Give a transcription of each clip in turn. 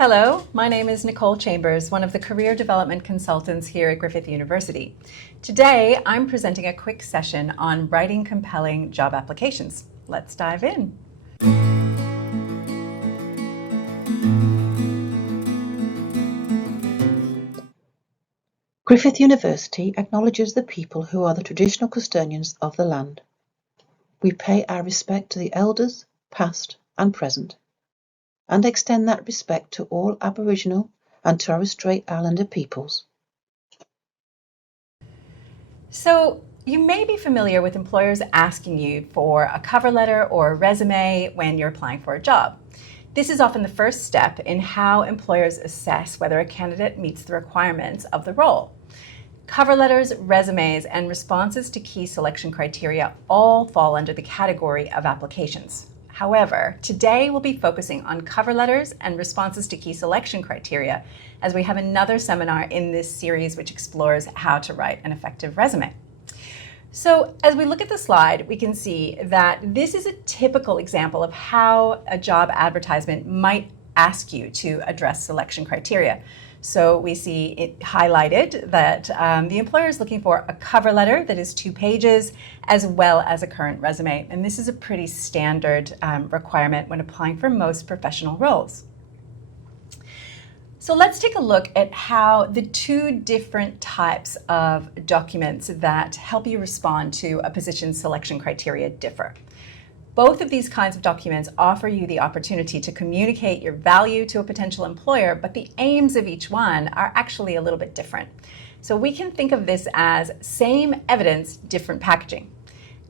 Hello, my name is Nicole Chambers, one of the career development consultants here at Griffith University. Today, I'm presenting a quick session on writing compelling job applications. Let's dive in. Griffith University acknowledges the people who are the traditional custodians of the land. We pay our respect to the elders, past and present, and extend that respect to all Aboriginal and Torres Strait Islander peoples. So, you may be familiar with employers asking you for a cover letter or a resume when you're applying for a job. This is often the first step in how employers assess whether a candidate meets the requirements of the role. Cover letters, resumes, and responses to key selection criteria all fall under the category of applications. However, today we'll be focusing on cover letters and responses to key selection criteria, as we have another seminar in this series which explores how to write an effective resume. So as we look at the slide, we can see that this is a typical example of how a job advertisement might ask you to address selection criteria. So we see it highlighted that the employer is looking for a cover letter that is 2 pages, as well as a current resume. And this is a pretty standard requirement when applying for most professional roles. So let's take a look at how the 2 different types of documents that help you respond to a position selection criteria differ. Both of these kinds of documents offer you the opportunity to communicate your value to a potential employer, but the aims of each one are actually a little bit different. So we can think of this as same evidence, different packaging.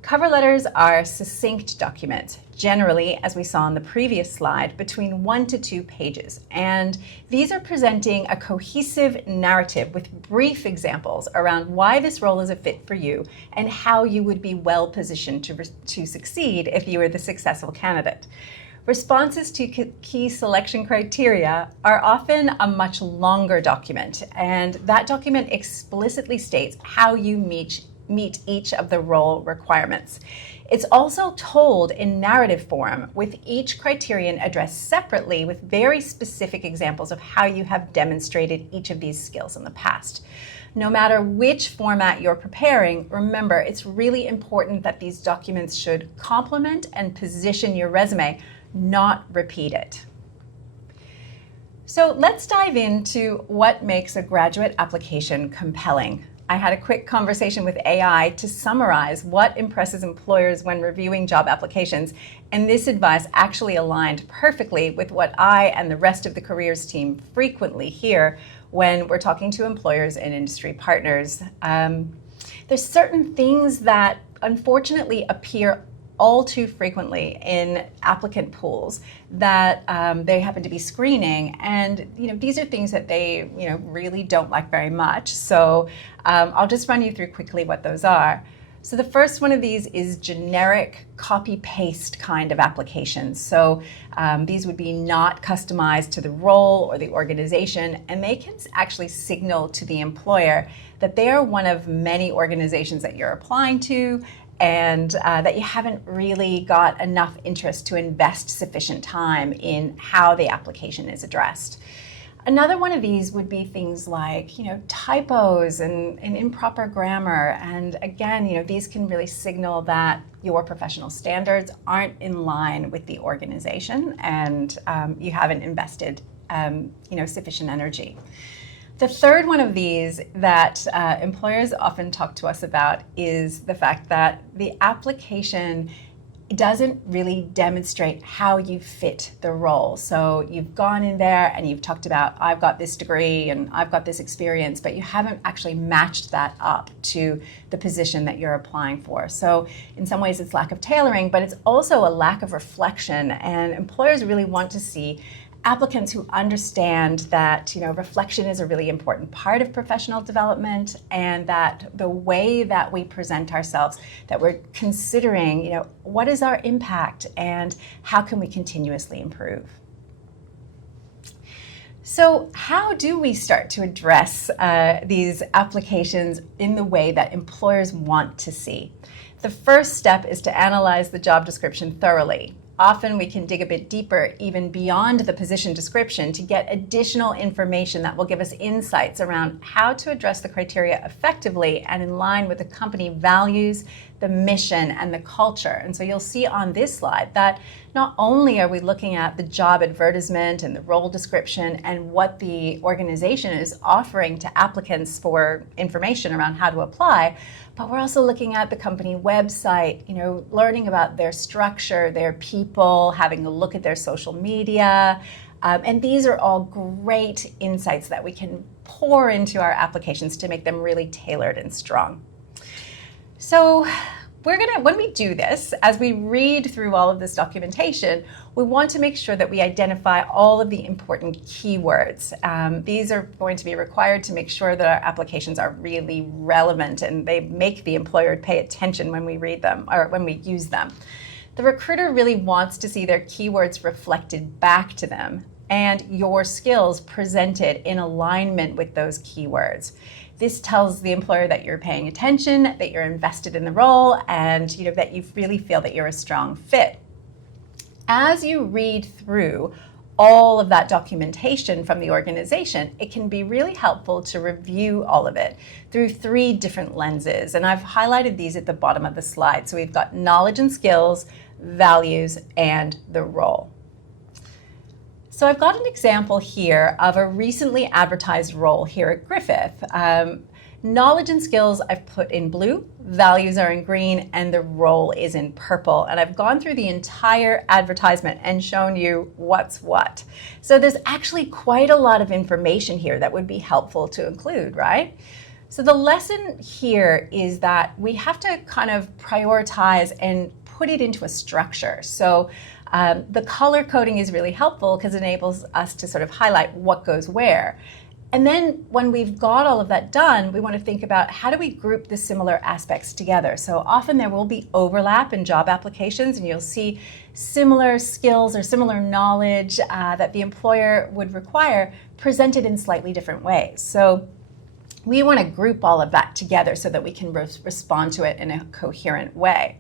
Cover letters are succinct documents, generally, as we saw on the previous slide, between 1 to 2 pages. And these are presenting a cohesive narrative with brief examples around why this role is a fit for you and how you would be well positioned to succeed if you were the successful candidate. Responses to key selection criteria are often a much longer document, and that document explicitly states how you meet each of the role requirements. It's also told in narrative form, with each criterion addressed separately with very specific examples of how you have demonstrated each of these skills in the past. No matter which format you're preparing, remember, it's really important that these documents should complement and position your resume, not repeat it. So let's dive into what makes a graduate application compelling. I had a quick conversation with AI to summarize what impresses employers when reviewing job applications, and this advice actually aligned perfectly with what I and the rest of the careers team frequently hear when we're talking to employers and industry partners. There's certain things that unfortunately appear all too frequently in applicant pools that they happen to be screening, and these are things that they really don't like very much. So I'll just run you through quickly what those are. So the first one of these is generic copy-paste kind of applications. So these would be not customized to the role or the organization, and they can actually signal to the employer that they are one of many organizations that you're applying to, and that you haven't really got enough interest to invest sufficient time in how the application is addressed. Another one of these would be things like, typos and improper grammar. And again, these can really signal that your professional standards aren't in line with the organization, and you haven't invested, sufficient energy. The third one of these that employers often talk to us about is the fact that the application doesn't really demonstrate how you fit the role. So you've gone in there and you've talked about, I've got this degree and I've got this experience, but you haven't actually matched that up to the position that you're applying for. So in some ways it's lack of tailoring, but it's also a lack of reflection, and employers really want to see applicants who understand that reflection is a really important part of professional development, and that the way that we present ourselves, that we're considering what is our impact and how can we continuously improve. So how do we start to address these applications in the way that employers want to see? The first step is to analyze the job description thoroughly. Often we can dig a bit deeper, even beyond the position description, to get additional information that will give us insights around how to address the criteria effectively and in line with the company values, the mission, and the culture. And so you'll see on this slide that not only are we looking at the job advertisement and the role description and what the organization is offering to applicants for information around how to apply, but we're also looking at the company website, learning about their structure, their people, having a look at their social media. And these are all great insights that we can pour into our applications to make them really tailored and strong. So when we do this, as we read through all of this documentation, we want to make sure that we identify all of the important keywords. These are going to be required to make sure that our applications are really relevant and they make the employer pay attention when we read them or when we use them. The recruiter really wants to see their keywords reflected back to them and your skills presented in alignment with those keywords. This tells the employer that you're paying attention, that you're invested in the role, and that you really feel that you're a strong fit. As you read through all of that documentation from the organization, it can be really helpful to review all of it through 3 different lenses. And I've highlighted these at the bottom of the slide. So we've got knowledge and skills, values, and the role. So I've got an example here of a recently advertised role here at Griffith. Knowledge and skills I've put in blue, values are in green, and the role is in purple. And I've gone through the entire advertisement and shown you what's what. So there's actually quite a lot of information here that would be helpful to include, right? So the lesson here is that we have to kind of prioritize and put it into a structure. So the color coding is really helpful because it enables us to sort of highlight what goes where. And then when we've got all of that done, we want to think about how do we group the similar aspects together. So often there will be overlap in job applications, and you'll see similar skills or similar knowledge that the employer would require presented in slightly different ways. So we want to group all of that together so that we can respond to it in a coherent way.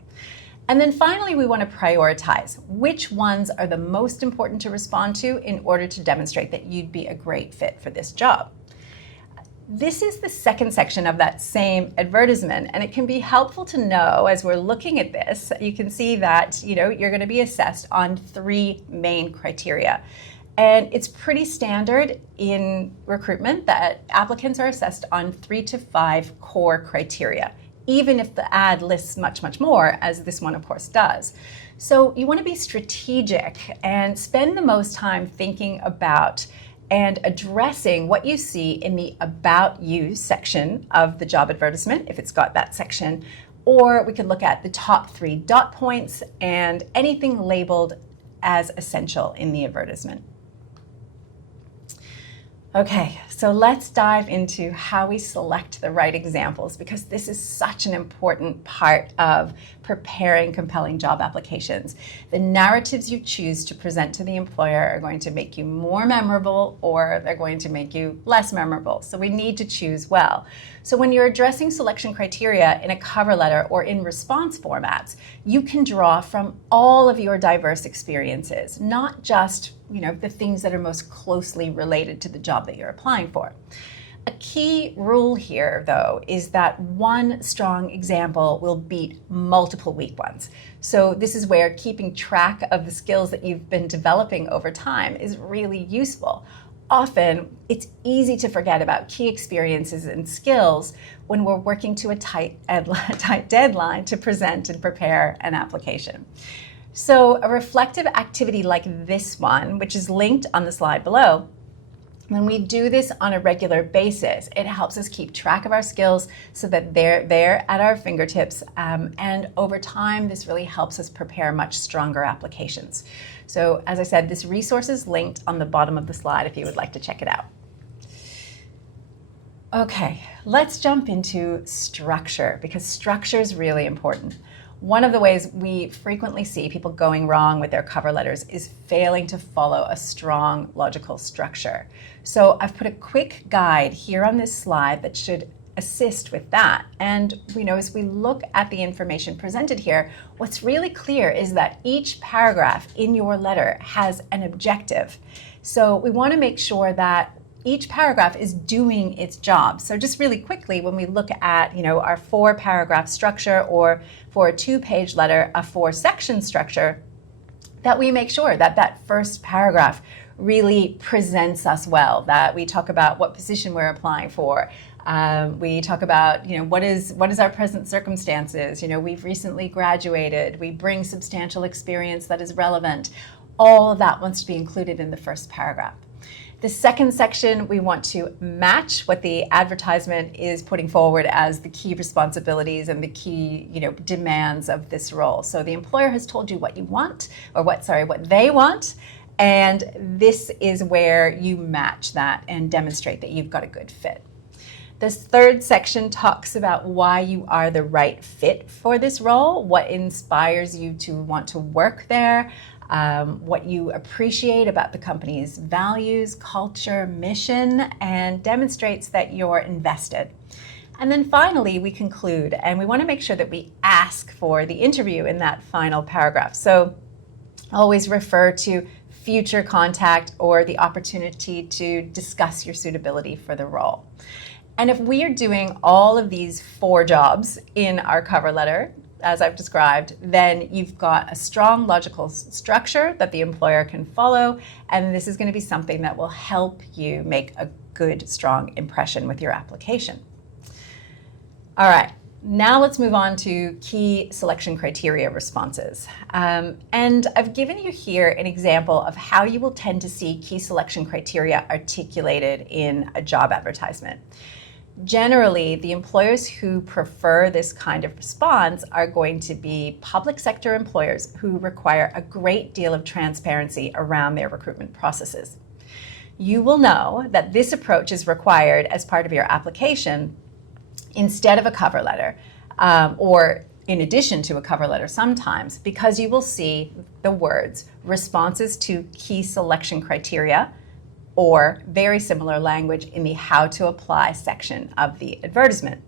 And then finally, we want to prioritize which ones are the most important to respond to in order to demonstrate that you'd be a great fit for this job. This is the second section of that same advertisement, and it can be helpful to know as we're looking at this. You can see that you're going to be assessed on 3 main criteria. And it's pretty standard in recruitment that applicants are assessed on 3 to 5 core criteria, even if the ad lists much, much more, as this one, of course, does. So you want to be strategic and spend the most time thinking about and addressing what you see in the About You section of the job advertisement, if it's got that section, or we could look at the top 3 dot points and anything labeled as essential in the advertisement. Okay, so let's dive into how we select the right examples, because this is such an important part of preparing compelling job applications. The narratives you choose to present to the employer are going to make you more memorable, or they're going to make you less memorable. So we need to choose well. So when you're addressing selection criteria in a cover letter or in response formats, you can draw from all of your diverse experiences, not just the things that are most closely related to the job that you're applying for. A key rule here, though, is that one strong example will beat multiple weak ones. So this is where keeping track of the skills that you've been developing over time is really useful. Often, it's easy to forget about key experiences and skills when we're working to a tight deadline to present and prepare an application. So a reflective activity like this one, which is linked on the slide below, when we do this on a regular basis, it helps us keep track of our skills so that they're there at our fingertips. And over time, this really helps us prepare much stronger applications. So as I said, this resource is linked on the bottom of the slide if you would like to check it out. Okay, let's jump into structure, because structure is really important. One of the ways we frequently see people going wrong with their cover letters is failing to follow a strong logical structure. So I've put a quick guide here on this slide that should assist with that. And as we look at the information presented here, what's really clear is that each paragraph in your letter has an objective. So we want to make sure that each paragraph is doing its job. So just really quickly, when we look at our 4-paragraph structure, or for a 2-page letter, a 4-section structure, that we make sure that that first paragraph really presents us well, that we talk about what position we're applying for. We talk about, what is our present circumstances. We've recently graduated. We bring substantial experience that is relevant. All of that wants to be included in the first paragraph. The second section, we want to match what the advertisement is putting forward as the key responsibilities and the key, demands of this role. So the employer has told you what you want, or what they want, and this is where you match that and demonstrate that you've got a good fit. This third section talks about why you are the right fit for this role, what inspires you to want to work there, what you appreciate about the company's values, culture, mission, and demonstrates that you're invested. And then finally, we conclude, and we want to make sure that we ask for the interview in that final paragraph. So always refer to future contact or the opportunity to discuss your suitability for the role. And if we are doing all of these 4 jobs in our cover letter, as I've described, then you've got a strong logical structure that the employer can follow, and this is going to be something that will help you make a good, strong impression with your application. All right, now let's move on to key selection criteria responses. And I've given you here an example of how you will tend to see key selection criteria articulated in a job advertisement. Generally, the employers who prefer this kind of response are going to be public sector employers who require a great deal of transparency around their recruitment processes. You will know that this approach is required as part of your application instead of a cover letter, or in addition to a cover letter sometimes, because you will see the words responses to key selection criteria, or very similar language in the how to apply section of the advertisement.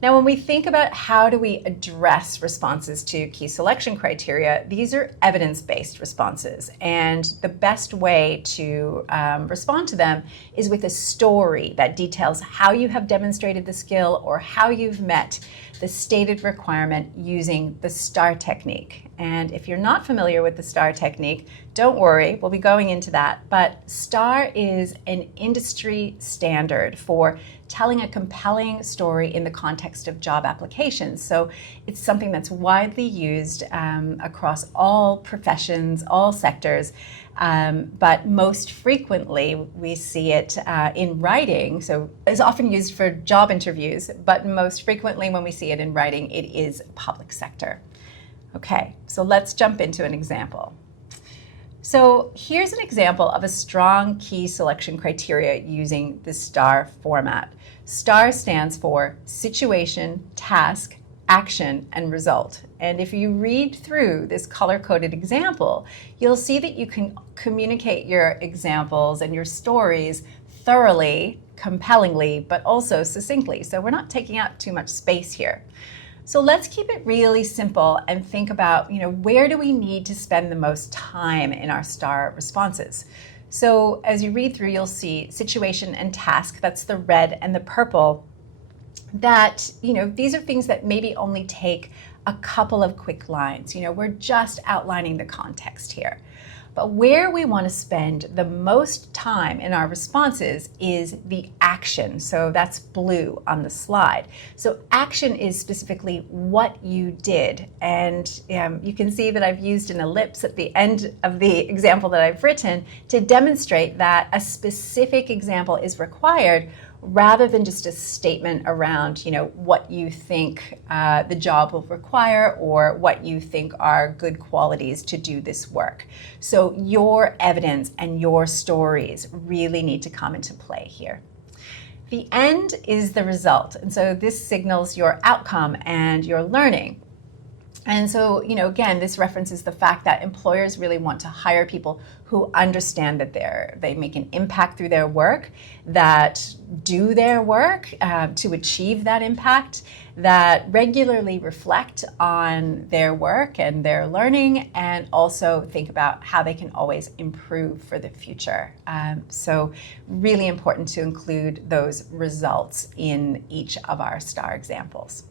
Now, when we think about how do we address responses to key selection criteria, these are evidence-based responses, and the best way to respond to them is with a story that details how you have demonstrated the skill or how you've met the stated requirement using the STAR technique. And if you're not familiar with the STAR technique, don't worry, we'll be going into that. But STAR is an industry standard for telling a compelling story in the context of job applications. So it's something that's widely used across all professions, all sectors, but most frequently we see it in writing. So it's often used for job interviews, but most frequently when we see it in writing, it is public sector. Okay, so let's jump into an example. So here's an example of a strong key selection criteria using the STAR format. STAR stands for situation, task, action, and result. And if you read through this color-coded example, you'll see that you can communicate your examples and your stories thoroughly, compellingly, but also succinctly. So we're not taking up too much space here. So let's keep it really simple and think about, where do we need to spend the most time in our STAR responses? So as you read through, you'll see situation and task, that's the red and the purple, that, these are things that maybe only take a couple of quick lines. We're just outlining the context here. But where we want to spend the most time in our responses is the action. So that's blue on the slide. So action is specifically what you did. And you can see that I've used an ellipse at the end of the example that I've written to demonstrate that a specific example is required rather than just a statement around, what you think the job will require or what you think are good qualities to do this work. So your evidence and your stories really need to come into play here. The end is the result, and so this signals your outcome and your learning. And so, again, this references the fact that employers really want to hire people who understand that they make an impact through their work, that do their work to achieve that impact, that regularly reflect on their work and their learning, and also think about how they can always improve for the future. So really important to include those results in each of our STAR examples.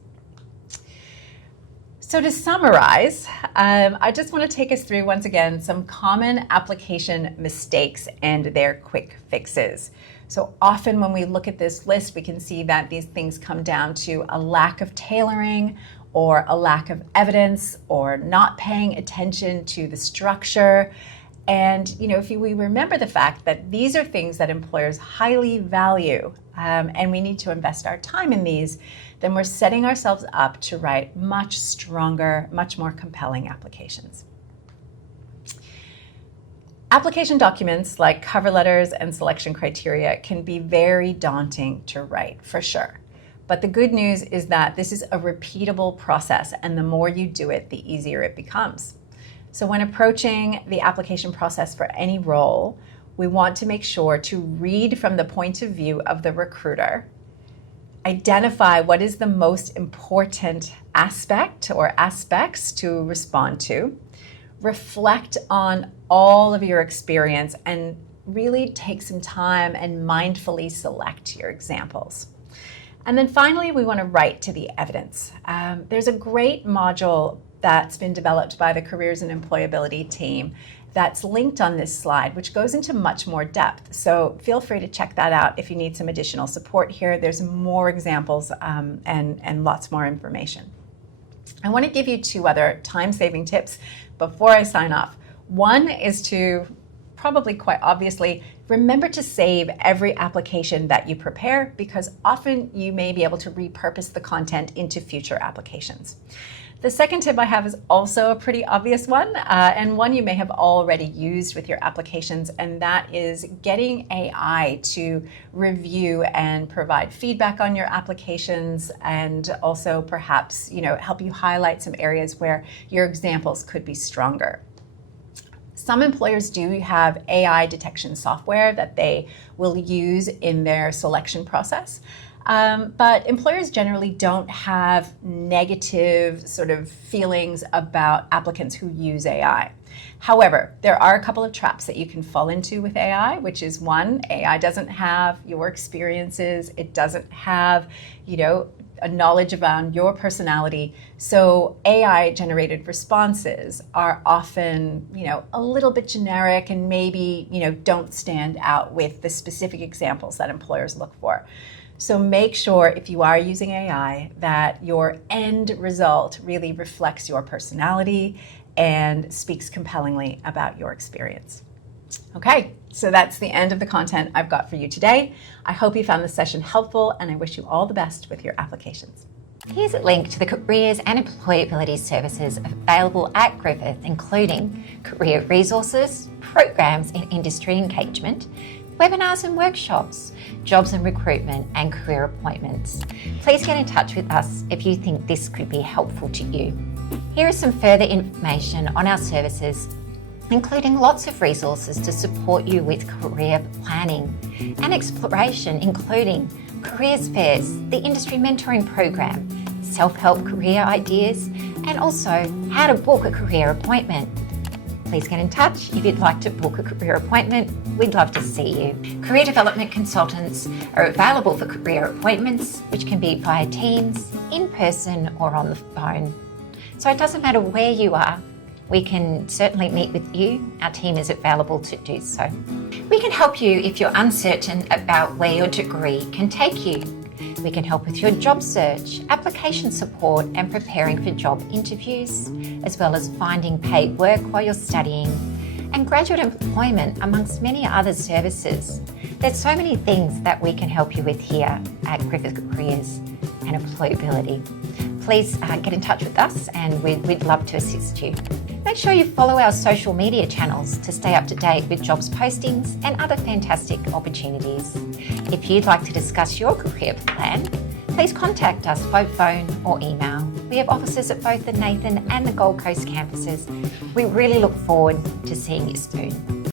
So to summarize, I just want to take us through, once again, some common application mistakes and their quick fixes. So often when we look at this list, we can see that these things come down to a lack of tailoring, or a lack of evidence, or not paying attention to the structure. And if we remember the fact that these are things that employers highly value, and we need to invest our time in these, then we're setting ourselves up to write much stronger, much more compelling applications. Application documents like cover letters and selection criteria can be very daunting to write, for sure. But the good news is that this is a repeatable process, and the more you do it, the easier it becomes. So when approaching the application process for any role, we want to make sure to read from the point of view of the recruiter, identify what is the most important aspect or aspects to respond to, reflect on all of your experience, and really take some time and mindfully select your examples. And then finally, we want to write to the evidence. There's a great module that's been developed by the Careers and Employability team that's linked on this slide, which goes into much more depth. So feel free to check that out if you need some additional support here. There's more examples and lots more information. I want to give you 2 other time-saving tips before I sign off. One is to, probably quite obviously, remember to save every application that you prepare, because often you may be able to repurpose the content into future applications. The second tip I have is also a pretty obvious one, and one you may have already used with your applications, and that is getting AI to review and provide feedback on your applications, and also perhaps help you highlight some areas where your examples could be stronger. Some employers do have AI detection software that they will use in their selection process. But employers generally don't have negative sort of feelings about applicants who use AI. However, there are a couple of traps that you can fall into with AI, which is one, AI doesn't have your experiences. It doesn't have, a knowledge about your personality. So AI generated responses are often, a little bit generic and maybe, don't stand out with the specific examples that employers look for. So make sure, if you are using AI, that your end result really reflects your personality and speaks compellingly about your experience. Okay, so that's the end of the content I've got for you today. I hope you found this session helpful, and I wish you all the best with your applications. Here's a link to the careers and employability services available at Griffith, including career resources, programs in industry engagement, webinars and workshops, jobs and recruitment, and career appointments. Please get in touch with us if you think this could be helpful to you. Here is some further information on our services, including lots of resources to support you with career planning and exploration, including careers fairs, the industry mentoring program, self-help career ideas, and also how to book a career appointment. Please get in touch if you'd like to book a career appointment. We'd love to see you. Career development consultants are available for career appointments, which can be via Teams, in person, or on the phone. So it doesn't matter where you are, we can certainly meet with you. Our team is available to do so. We can help you if you're uncertain about where your degree can take you. We can help with your job search, application support, and preparing for job interviews, as well as finding paid work while you're studying, and graduate employment, amongst many other services. There's so many things that we can help you with here at Griffith Careers and Employability. Please get in touch with us, and we'd love to assist you. Make sure you follow our social media channels to stay up to date with jobs postings and other fantastic opportunities. If you'd like to discuss your career plan, please contact us by phone or email. We have offices at both the Nathan and the Gold Coast campuses. We really look forward to seeing you soon.